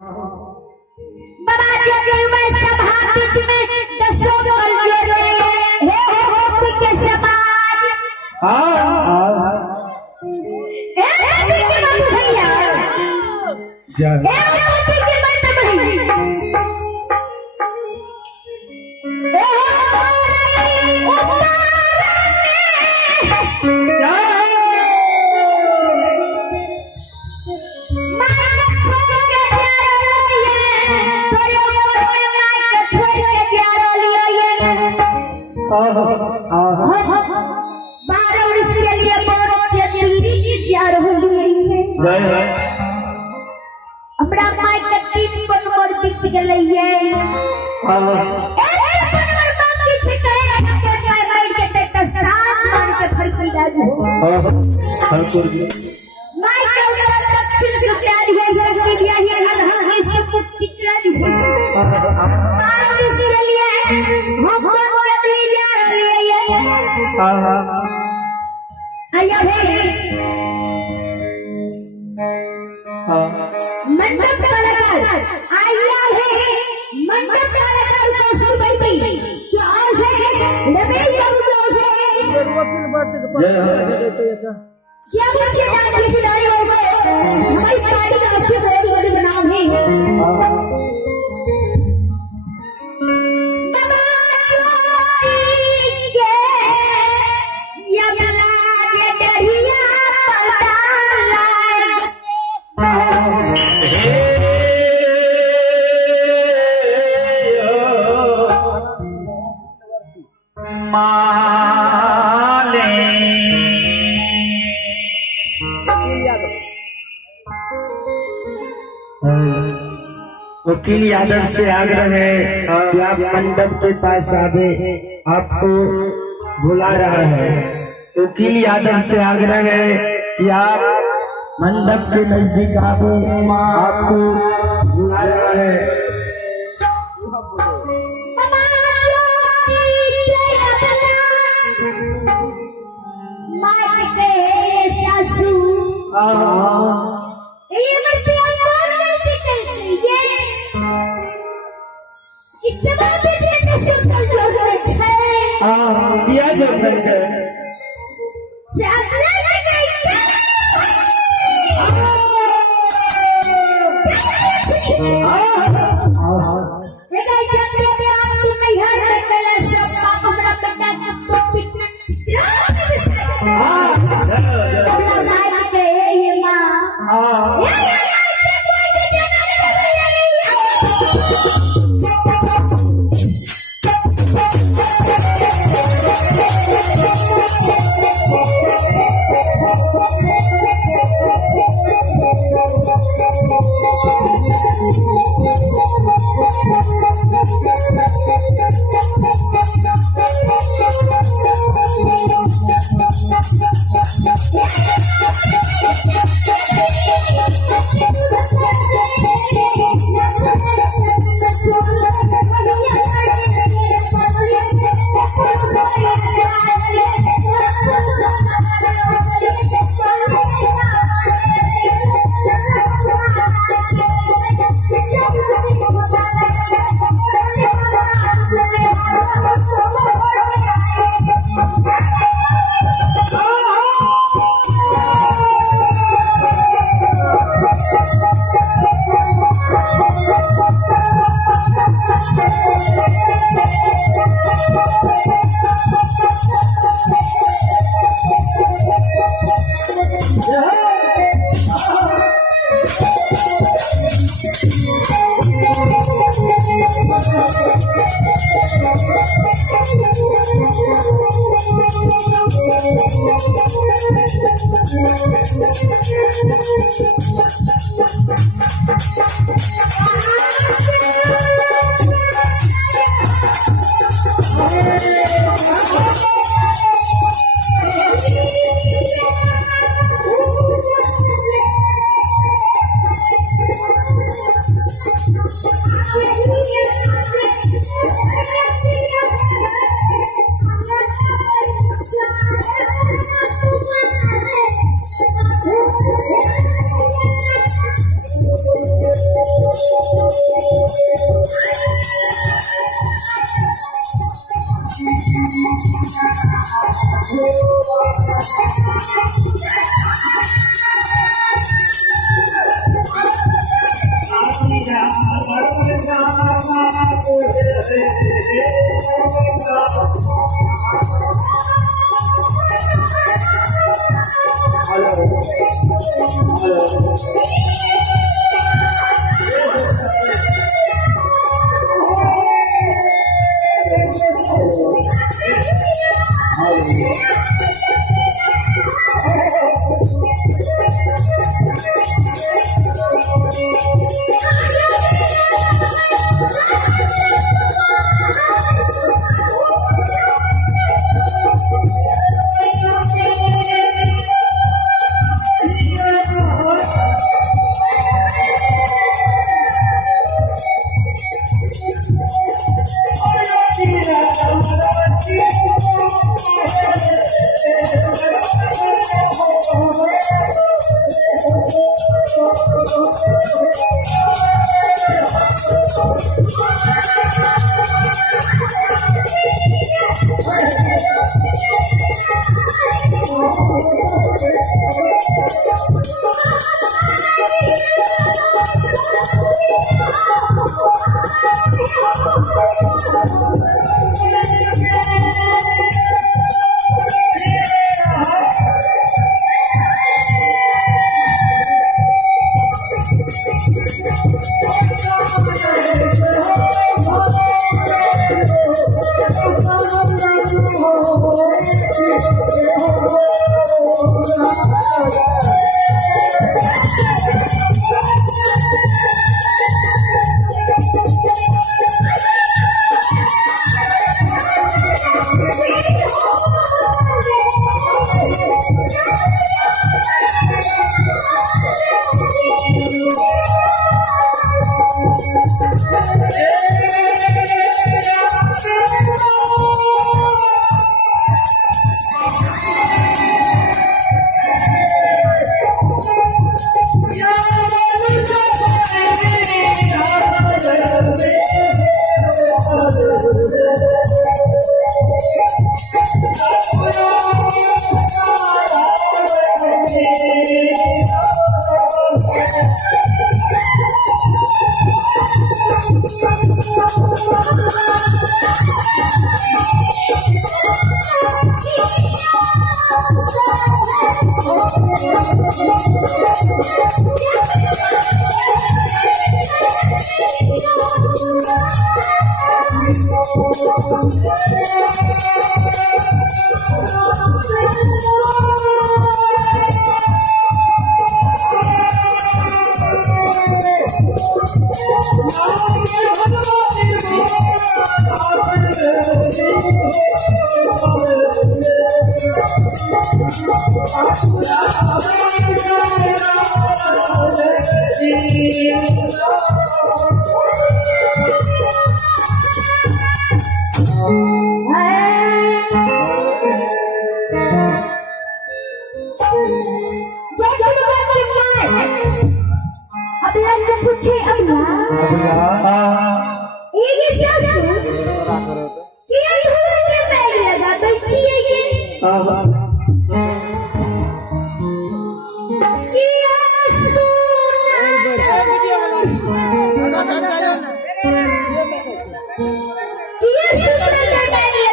बड़ा जग में सभा बीच में दसों कलिए रे हे होती के समाज ए बीच में भैया हे होती के मत भैया अपना माई के तीन बनवर बीत गलैये एक बनवर बाकी छिके के माई मार के ते साथ मार के फड़की लागो माई के उधर दक्षिण से प्यारी है कि दिया है हर है सब कुछ टिकरानी मार इसलिए हम बदली जा रही है आया है मंडप कलाकार आया है मंडप कलाकार को सुबह कि आज है रमेश बाबू को क्या मुझे डांस की खिलाड़ी हो गए हमारी पार्टी का अच्छे बड़ी बड़ी बनाओ है वकील यादव से आग्रह है कि आप मंडप के पास आवे, आपको बुला रहा है। वकील यादव से आग्रह है कि आप मंडप के नजदीक आवे, आपको बुला रहा है। क्या जब Yes,